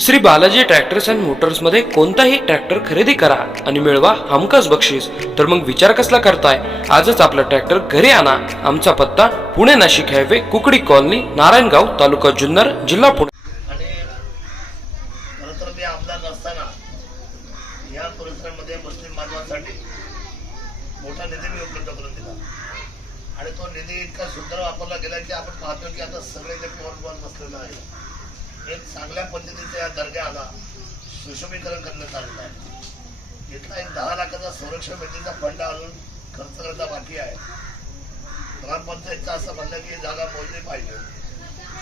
Shri Balaji tractors and मोटर्समध्ये कोणताही tractor खरेदी करा आणि मिळवा हमखास बक्षीस. तर मग विचार कसला करताय? आजच आपला ट्रॅक्टर घरी आणा. आमचा पत्ता पुणे नाशिक हायवे कुकडी कॉलनी नारायणगाव तालुका जुन्नर जिल्हा पुणे. आणि या परिसरामध्ये मुस्लिम बांधवांसाठी मोठा निधी मी उपलब्ध करून दिला. आणि तो निधी इतका सुंदर वापरला गेला की आपण पाहतो की आता सगळे जे प्युअर बॉल बसलेलं आहे एक चांगल्या पद्धतीचा या दर्ग्याला सुशोभीकरण करण्यात आलेलं आहे. इथला एक दहा लाखाचा संरक्षण निधीचा फंड अजून खर्च करता बाकी आहे. ग्रामपंचायतचं असं म्हणलं की ही जागा मोजली पाहिजे.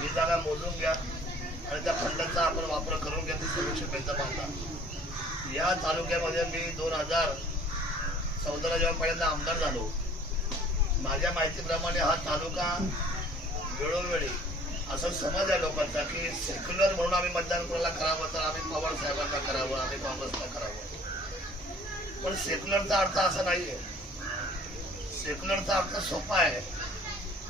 ही जागा मोजून घ्या आणि त्या फंडाचा आपण वापर करून घ्या ते संरक्षण भिंत बांधा या तालुक्यामध्ये मी दोन हजार चौदाला जेव्हा पहिल्यांदा आमदार झालो माझ्या माहितीप्रमाणे हा तालुका वेळोवेळी असं समज आहे लोकांचा की सेक्युलर म्हणून आम्ही मतदान कोणाला करावं तर आम्ही पवार साहेबांना करावं आम्ही काँग्रेसला करावं. पण सेक्युलरचा अर्थ असा नाहीये. सेक्युलरचा अर्थ सोपा आहे.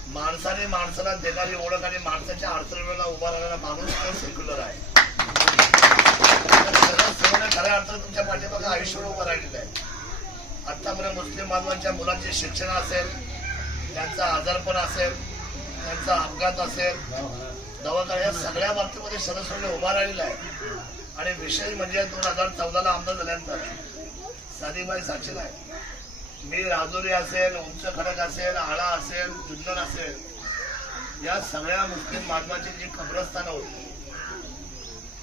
माणसाने माणसाला देणारी ओळख आणि माणसाच्या अडचणीला उभा राहणारा माणूस तो सेक्युलर आहे. खऱ्या अर्थानं तुमच्या पाठीमागे आयुष्य उभं राहिलेलं आहे. आतापर्यंत मुस्लिम बांधवांच्या मुलांचे शिक्षण असेल त्यांचा आजारपण असेल त्यांचा अपघात असेल दवाखाना या सगळ्या बाबतीमध्ये सरस्वती उभा राहिलेला आहे. आणि विशेष म्हणजे दोन हजार चौदाला आमदार झाल्यानंतर साधीबाई साक्षीला आहे. मी राजुरी असेल उंच खडक असेल आळा असेल जुन्नर असेल या सगळ्या मुस्लिम बांधवाची जी कब्रस्थानं होती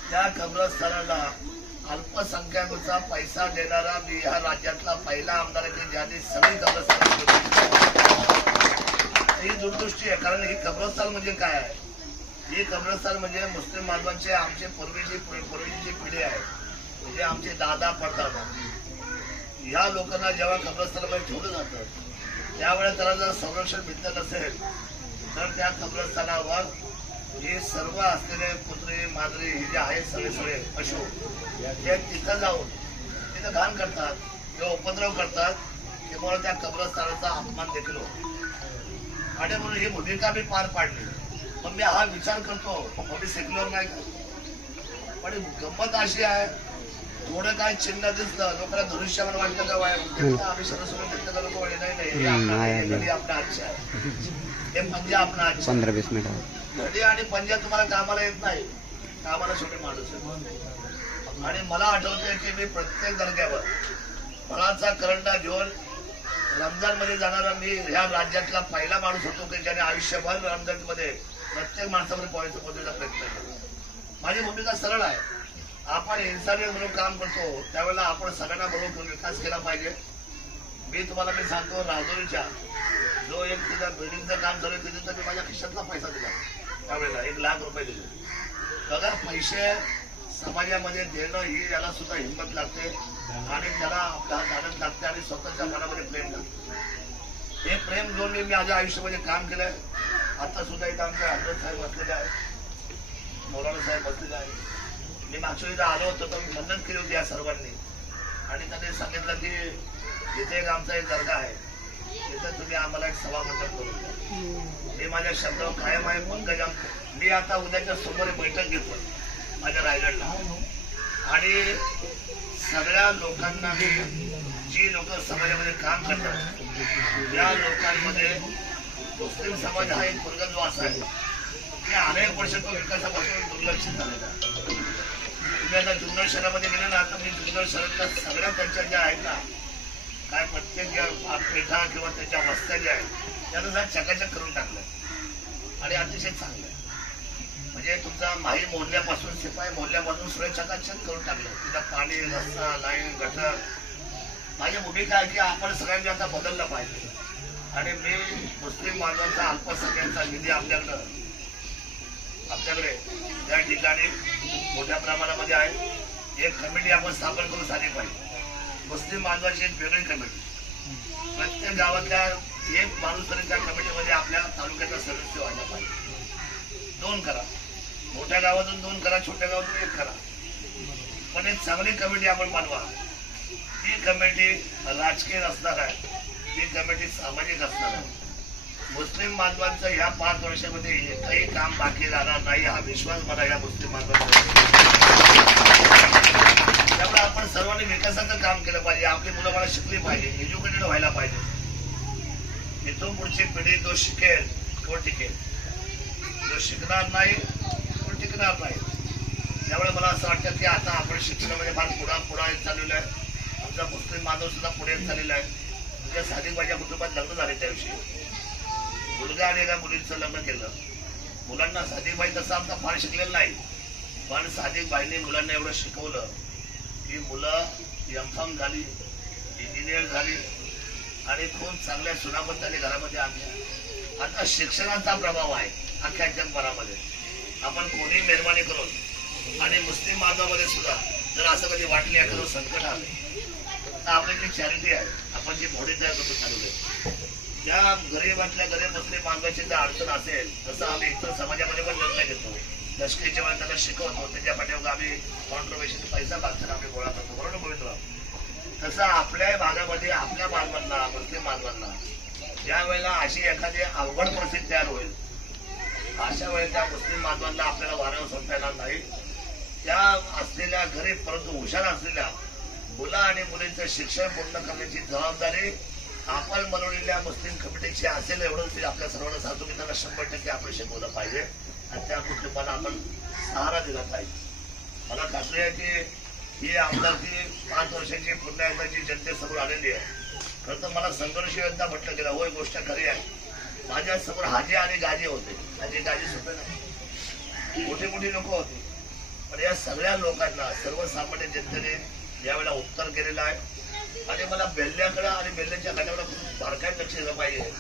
त्या कब्रस्थानाला अल्पसंख्याकाचा पैसा देणारा मी ह्या राज्यातला पहिला आमदार आहे की ज्यांनी सगळी कब्रस्थान ही दूरदृष्टी आहे कारण ही कब्रस्थान म्हणजे काय आहे? ही कब्रस्थान म्हणजे मुस्लिम बांधवांचे आमचे पूर्वीची पूर्वीची जी पिढी आहे. म्हणजे आमचे दादा पडतात ह्या लोकांना जेव्हा कब्रस्थानामध्ये ठेवलं जातं त्यावेळेस त्याला जर संरक्षण मिळत नसेल तर त्या कब्रस्थानावर हे सर्व असलेले कुत्रे मांजरे हे जे आहेत सगळे सगळे पशु ते तिथं जाऊन तिथं घाण करतात किंवा उपद्रव करतात त्यामुळे त्या कब्रस्थानाचा अपमान देखील होतो. आणि म्हणून ही भूमिका मी पार पाडली. मग मी हा विचार करतो मग मी सेक्युलर नाही. का पण गंमत अशी आहे थोडं काय चिन्ह दिसलं लोकांना धनुष्यावर वाटलं का वाय? आम्ही सरस्वती व्यक्त करतो म्हणे, नाही नाही. आपलं हे घडी आपला आजच्या आहे. हे पंजा आपला आजच्या पंधरा वीस मिनिट. घडी आणि पंजा तुम्हाला कामाला येत नाही. कामाला छोटे माणूस आहे. आणि मला आठवतंय की मी प्रत्येक दर्ग्यावर फळाचा करंडा घेऊन रमजानमध्ये जाणारा मी ह्या राज्यातला पहिला माणूस होतो की ज्याने आयुष्यभर रमजानमध्ये प्रत्येक माणसामध्ये पोहायचं पोहोचण्याचा प्रयत्न केला. माझी भूमिका सरळ आहे. आपण इन्सानियत म्हणून काम करतो त्यावेळेला आपण सगळ्यांना बरोबर विकास केला पाहिजे. मी तुम्हाला मी सांगतो राजोरीच्या जो एक तिथं बिल्डिंगचं काम झालं तिथे तर मी माझ्या खिशातला पैसा दिला. त्यावेळेला एक लाख रुपये दिले. बघा पैसे समाजामध्ये देणं ही याला सुद्धा हिंमत लागते. आणि त्याला आपला लागते आणि स्वतःच्या मनामध्ये प्रेम लागते हे प्रेम घेऊन मी माझ्या आयुष्यामध्ये काम केलंय. आता सुद्धा इथं आमचे हजरत साहेब बसलेले आहेत. मौलाना साहेब बसलेले आहेत. मी मागच्या वेळी आलो होतो तर मी मदत केली होती या सर्वांनी. आणि त्यांनी सांगितलं की इथे एक आमचा एक दर्गा आहे तिथं तुम्ही आम्हाला एक सभा मंडप करून द्या. मी माझ्या शब्दावर कायम आहे पंकज आम- मी आता उद्याच्या सोमवारी बैठक घेतो माझ्या रायगडला. आणि सगळ्या लोकांना जी लोक समाजामध्ये काम करतात या लोकांमध्ये मुस्लिम समाज हा एक वर्ग जो असा आहे. की अनेक वर्ष तो विकासापासून दुर्लक्षित झालेला आहे. तुम्ही आता जुन्नर शहरामध्ये गेले ना आता मी जुन्नर शहरातल्या सगळ्या त्यांच्या ज्या आहेत ना काय प्रत्येक ज्या पेठा किंवा त्याच्या वस्त्या ज्या आहेत त्यांना जरा चकाचक करून टाकलं आणि अतिशय चांगलं आहे. म्हणजे तुमचा माही मोडल्यापासून शिपाई मोडल्यापासून सगळं छंद करून टाकलं. तिथं पाणी रस्ता लाईन गटर. माझी भूमिका आहे की आपण सगळ्यांनी आता बदललं पाहिजे. आणि मी मुस्लिम बांधवांचा अल्पसंख्यांचा निधी आपल्याकडं आपल्याकडे या ठिकाणी मोठ्या प्रमाणामध्ये आहे. एक कमिटी आपण स्थापन करून झाली पाहिजे. मुस्लिम बांधवाची एक वेगळी कमिटी प्रत्येक गावातल्या एक माणूस तरी त्या कमिटीमध्ये आपल्या तालुक्याचा सदस्य व्हायला पाहिजे. दोन करा. मोठ्या गावातून दोन करा छोट्या गावातून एक करा. पण एक चांगली कमिटी आपण बनवा. ती कमिटी राजकीय असणार आहे. ती कमिटी सामाजिक असणार आहे. मुस्लिम बांधवांचं ह्या पाच वर्षामध्ये एकही काम बाकी राहणार नाही हा विश्वास मला या मुस्लिम बांधवांचा आपण सर्वांनी विकासाचं काम केलं पाहिजे. आपली मुलं मला शिकली पाहिजे एज्युकेटेड व्हायला पाहिजे. इथून पुढची पिढी जो शिकेल तो टिकेल. जो शिकणार नाही तो नाही. त्यामुळे मला असं वाटतं की आता आपण शिक्षणामध्ये फार पुढा पुढा येत चाललेलो आहे. आमचा मुस्लिम माधव सुद्धा पुढे येत चाललेला आहे. म्हणजे साधिक माझ्या कुटुंबात लग्न झाले त्याविषयी. मुलगा आणि एका मुलीचं लग्न केलं. मुलांना साधिक बाई तसं आमचा फार शिकलेलं नाही. पण साधिक बाईने मुलांना एवढं शिकवलं की मुलं एम झाली इंजिनियर झाली आणि खूप चांगल्या सुनाबद्दल घरामध्ये आणल्या आता शिक्षणाचा प्रभाव आहे अख्ख्या जगभरामध्ये. आपण कोणी मेहरबानी करून आणि मुस्लिम बांधवामध्ये सुद्धा जर असं कधी वाटले एखादं संकट आले तर आपली जी चॅरिटी आहे आपण जी बॉडी तयार करतो चालवले त्या गरीबातल्या गरीब मुस्लिम बांधवाची जर अडचण असेल तसं आम्ही इतर समाजामध्ये पण निर्णय घेतो लष्करी जेव्हा त्यांना शिकवतो त्याच्या पाठीवर आम्ही कॉन्ट्रोवर्शन पैसा मागताना आम्ही गोळा करतो बरोबर गोविंदराव तसं आपल्या भागामध्ये आपल्या बांधवांना मुस्लिम बांधवांना ज्या वेळेला अशी एखादी अवघड परिस्थिती तयार होईल अशा वेळेस त्या मुस्लिम बांधवांना आपल्याला वाऱ्यावर सोडता येणार नाही. त्या असलेल्या गरीब परंतु हुशार असलेल्या मुलं आणि मुलींचं शिक्षण पूर्ण करण्याची जबाबदारी आपण बनवलेल्या मुस्लिम कमिटीची असेल एवढंच मी आपल्या सर्वांना सांगतो की त्यांना शंभर टक्के आपण शिकवलं पाहिजे आणि त्या कुटुंबाला आपण सहारा दिला पाहिजे. मला खात्री आहे की ही आमदारकी पाच वर्षाची पुन्हा एकदा जी जनतेसमोर आलेली आहे. खरं तर मला संघर्ष यंदा म्हटलं गेलं होय गोष्ट खरी आहे. माझ्यासमोर हाजे आणि गाजे होते. हाजी गाजे सुद्धा नाही. मोठी मोठी लोक होती. पण या सगळ्या लोकांना सर्वसामान्य जनतेने यावेळेला उत्तर केलेलं आहे. आणि मला बेल्ल्याकडे आणि बेल्ल्याच्या गटाकडे खूप बारकाईत लक्ष दिलं पाहिजे.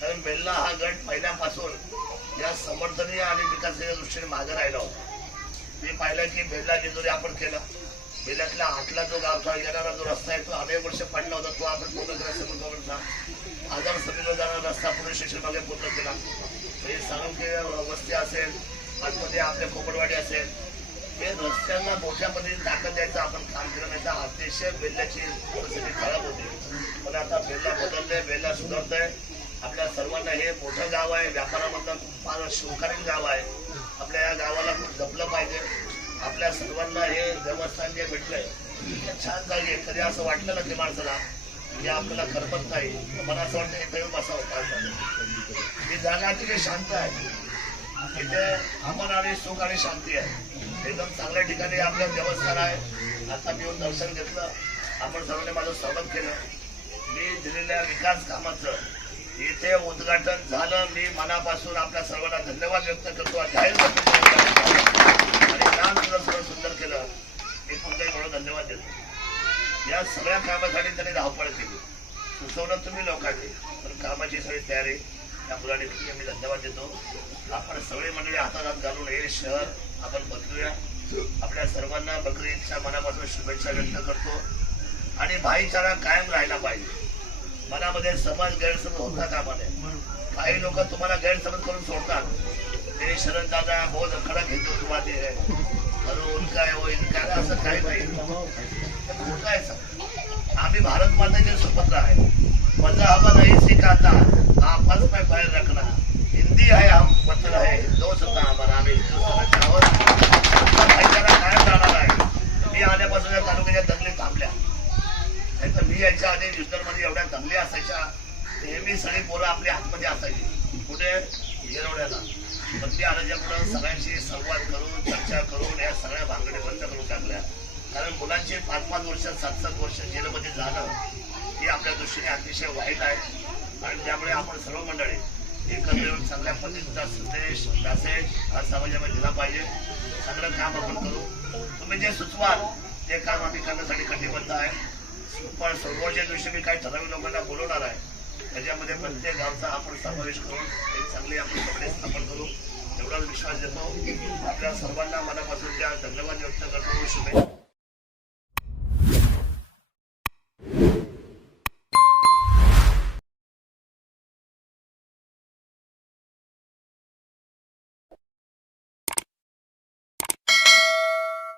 कारण बेल्ला हा गट पहिल्यापासून या समर्थनीय आणि विकासाच्या दृष्टीने मागे राहिला होता. मी पाहिलं की बेल्ला जेजुरी आपण केलं. बेल्ल्यातल्या आतला जो गावचा येणारा जो रस्ता आहे तो अनेक वर्ष पडला होता तो आपण पूर्ण केला सगळं गव्हर्नमेंटचा आजार समितीला जाणारा रस्ता पोलीस स्टेशन मागे पूर्ण केला. म्हणजे सारंगी वस्ती असेल आतमध्ये आपल्या कोपडवाडी असेल हे रस्त्यांना मोठ्या पद्धतीने ताकद द्यायचं आपण काम केलं नाही. तर अतिशय बेल्ल्याची परिस्थिती खराब होती. पण आता बेल्ला बदललंय बेल्ला सुधारतंय. आपल्या सर्वांना हे मोठं गाव आहे. व्यापारामधलं खूप फार शिवकालीन गाव आहे. आपल्या या गावाला खूप जपलं पाहिजे. आपल्या सर्वांना हे देवस्थान जे भेटलंय छान जागी. आहे कधी असं वाटलं ना की माणसाला? की आपल्याला खरपत नाही. तर मला असं वाटतं इथे येऊन असा पाहिजे ही जागा अतिशय शांत आहे. इथे अमन आणि सुख आणि शांती आहे. एकदम चांगल्या ठिकाणी आपलं देवस्थान आहे. आता मी येऊन दर्शन घेतलं. आपण सर्वांनी माझं स्वागत केलं. मी दिलेल्या विकास कामाचं इथे उद्घाटन झालं. मी मनापासून आपल्या सर्वांना धन्यवाद व्यक्त करतो. जाहीर करतो आणि काम तुला सगळं सुंदर केलं मी तुमचाही म्हणून धन्यवाद देतो या सगळ्या कामासाठी त्यांनी धावपळ केली सुचवलं तुम्ही लोकांनी. पण कामाची सगळी तयारी या मुलाने केली आम्ही धन्यवाद देतो. आपण सगळे मंडळी हातात हात घालून हे शहर आपण बदलूया. आपल्या सर्वांना बकरीच्या मनापासून शुभेच्छा व्यक्त करतो. आणि भाईचारा कायम राहायला पाहिजे. मनामध्ये समाज गैरसमज होता कामा नये काही लोक तुम्हाला गैरसमज करून सोडतात. ते शरण दादा बहुत खडक हिंदू तुम्हाला अरे उनका है असं काही नाही. खोटं आहे आम्ही भारत मातेचे सुपुत्र आहे. मजहब नाही सिखाता आपस में पैर रखना. हिंदी है हम वतन है हिंदुस्तान हमारा आम्ही हिंदुस्थानाच्या आहोत. भाईचारा कायम राहणार आहे. मी आल्यापासून या तालुक्याच्या दंगली थांबल्या. नाही तर मी यायच्या आधी युद्धमध्ये एवढ्या दंगली असायच्या. नेहमी सगळी पोरं आपल्या हातमध्ये असायची. कुठे येरवड्याला पण ते आल्याच्या पुढं सगळ्यांशी संवाद करून चर्चा करून या सगळ्या भांगडे बंद करून टाकल्या. कारण मुलांचे पाच पाच वर्ष सात सात वर्ष जेलमध्ये जाणं हे आपल्या दृष्टीने अतिशय वाईट आहे. आणि त्यामुळे आपण सर्व मंडळी एकत्र येऊन चांगल्या पद्धतीचा संदेश मेसेज हा समाजामध्ये दिला पाहिजे. सगळं काम आपण करू. तुम्ही जे सुचवाल ते काम आम्ही करण्यासाठी कटिबद्ध आहे. पण सर्वच्या दिवशी मी काही ठराविक लोकांना बोलवणार आहे त्याच्यामध्ये प्रत्येक गावचा आपण समावेश करून एक चांगली आपण कपडे स्थापन करू. एवढाच विश्वास देतो. आपल्या सर्वांना मनापासून त्या धन्यवाद व्यक्त करतो शुभेच्छा.